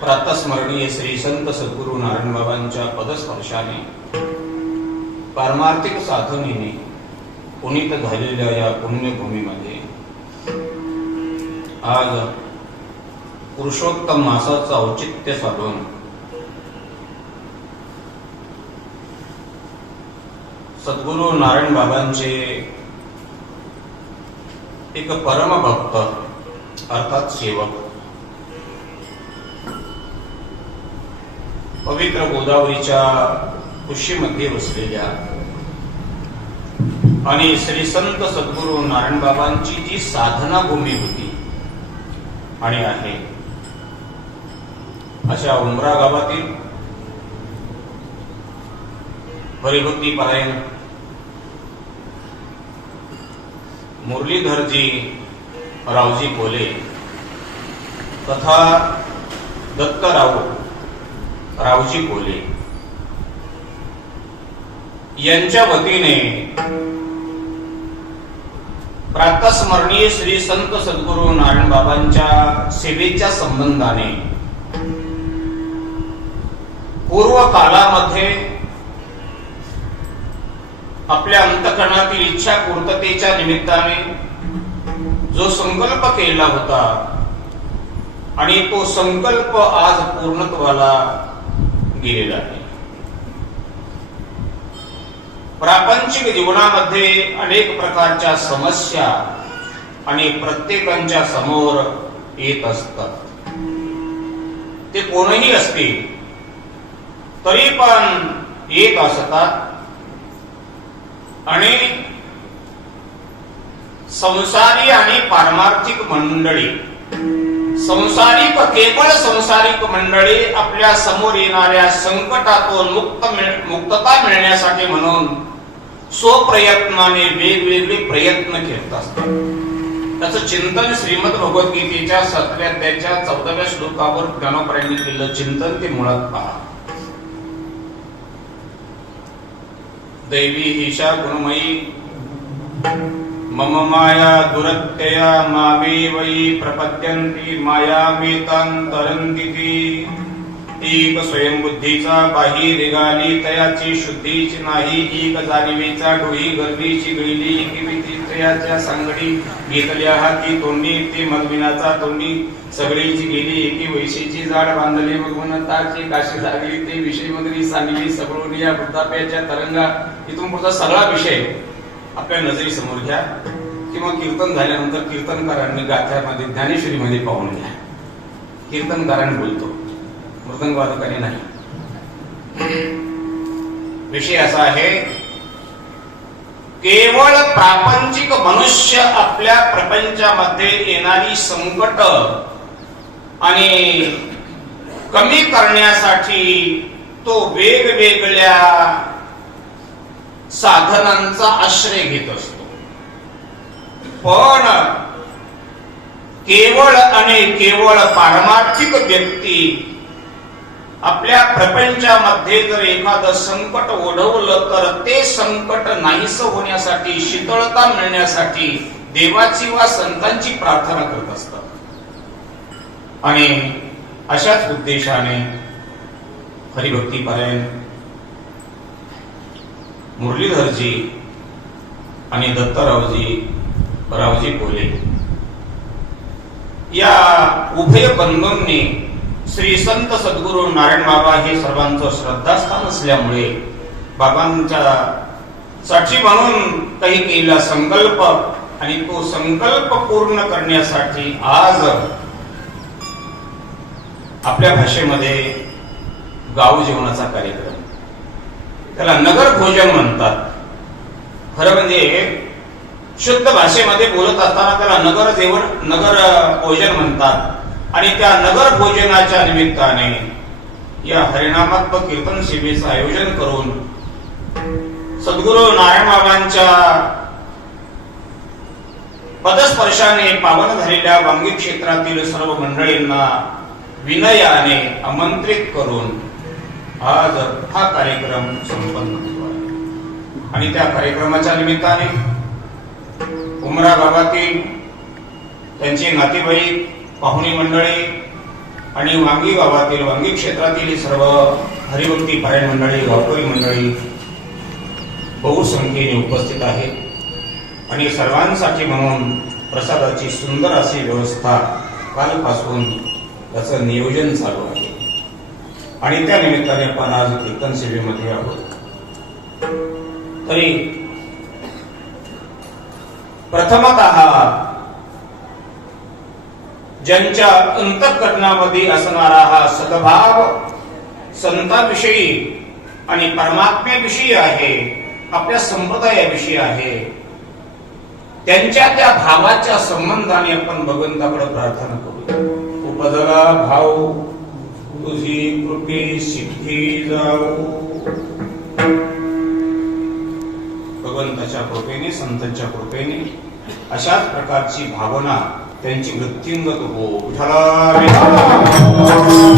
प्रातस्मरणीय श्री संत सद्गुरू नारायण बाबांच्या पदस्पर्शाने पारमार्थिक साधनेने पुनीत झालेल्या या पुण्यभूमीमध्ये आज पुरुषोत्तम मासाचं औचित्य साधून सद्गुरू नारायण बाबांचे एक परम भक्त अर्थात सेवक पवित्र गोदावरीच्या कुशीमध्ये बसलेल्या आणि श्री संत सद्गुरू नारायण बाबांची जी साधना भूमी होती आणि आहे अशा उमरा गावातील हरिभक्ती परायण मुरलीधरजी रावजी कोले तथा दत्तराव रावजी कोले यांच्या वतीने प्रातस्मरणीय श्री संत सद्गुरू नारायण बाबांच्या सेवेच्या संबंधाने पूर्व काळामध्ये आपल्या अंतःकरणातील इच्छा पूर्ततेच्या निमित्ताने जो संकल्प केला होता आणि तो संकल्प आज पूर्णत्वाला गेलेला आहे. प्रापंचिक जीवनामध्ये अनेक प्रकारच्या समस्या आणि प्रत्येकाच्या समोर येत असतात. ते कोणीही असतील तरी पण येत असतात आणि संसारी आणि पारमार्थिक मंडळी केवळ संसारिक मंडळी आपल्या समोर येणाऱ्या संकटातून मुक्तता मिळण्यासाठी म्हणून स्वप्रयत्नाने वेगवेगळे प्रयत्न करत असतात. त्याचं चिंतन श्रीमद भगवद्गीतेच्या 7व्या अध्यायाच्या 14व्या श्लोकावर ज्ञानोबरायांनी केलं चिंतन ते मुळात पहा. दैवी ईशा गुणमयी मम माया दुरत्यया मावे वै प्रपद्यन्ति मायामेतां तरन्ति एक स्वयं बुद्धीचा बाही रेगाली तयाची शुद्धीची नाही एक जाणीवेचा डोही गर्दीची गळली एकी तयाच्या सांगडी घेतल्या हाती तोंडी ते मधविनाचा तोंडी सगळीची गेली एकी वैशीची जाड बांधले भगवंताची काशी लागली ते विषय मधली सांगली सगळून या वृद्धाप्याच्या तरंगा. इथून पुढचा सगळा विषय आपल्या नजरी समोर घ्या किंवा कीर्तन झाल्यानंतर कीर्तनकारांनी गाथ्यामध्ये ज्ञानेश्वरीमध्ये पाहून घ्या. कीर्तनकारांनी बोलतो, मृदंगवादकाने नाही. विषय असा आहे, केवळ प्रापंचिक मनुष्य आपल्या प्रपंचामध्ये येणारी संकट आणि कमी करण्यासाठी तो वेगवेगळ्या साधनांचा आश्रय घेत असतो. पण केवळ आणि केवळ पारमार्थिक व्यक्ती आपल्या प्रपंचामध्ये जर एखादं संकट ओढवलं तर ते संकट नाहीस होण्यासाठी, शीतळता मिळण्यासाठी देवाची वा संतांची प्रार्थना करत असतात. आणि अशाच उद्देशाने हरिभक्ती परायण मुरलीधरजी आणि दत्तरावजी रावजी कोले या उभय बंधूंनी श्री संत सद्गुरू नारायण बाबा हे सर्वांचं श्रद्धास्थान असल्यामुळे बाबांच्या साठी म्हणून काही केला संकल्प आणि तो संकल्प पूर्ण करण्यासाठी आज आपल्या भाषेमध्ये गाव जेवणाचा कार्यक्रम, त्याला नगर भोजन म्हणतात. खरं म्हणजे शुद्ध भाषेमध्ये बोलत असताना त्याला नगर जेवण, नगर भोजन म्हणतात. आणि त्या नगर भोजनाच्या निमित्ताने या हरिनामात्मक कीर्तन सेवेचं आयोजन करून सद्गुरू नारायण बाबांच्या पदस्पर्शाने पावन झालेल्या वांगी क्षेत्रातील सर्व मंडळींना विनयाने आमंत्रित करून आज हा कार्यक्रम संपन्न होतो आहे. आणि त्या कार्यक्रमाच्या निमित्ताने उमरा गावातील त्यांचे नातेवाईक, पाहुणी मंडळी आणि वांगी गावातील वांगी क्षेत्रातील सर्व हरिभक्ती पारायण मंडळी गावकरी मंडळी बहुसंख्येने उपस्थित आहेत आणि सर्वांसाठी म्हणून प्रसादाची सुंदर अशी व्यवस्था कालपासून त्याचं नियोजन चालू आहे आणि त्या निमित्ताने आपण आज कीर्तन सेवेमध्ये आहोत. तरी प्रथमतः ज्यांच्या अंतःकरणामध्ये असणारा हा सद्भाव संतांविषयी आणि परमात्म्याविषयी आहे, आपल्या संप्रदायाविषयी आहे, त्यांच्या त्या भावाच्या संबंधाने आपण भगवंताकडे प्रार्थना करू. उपजला भाव तुझी कृपे सिद्धी जाऊ. भगवंताच्या कृपेने संतांच्या कृपेने अशाच प्रकारची भावना त्यांची वृत्तिंगत हो. विठ्ठला विठ्ठला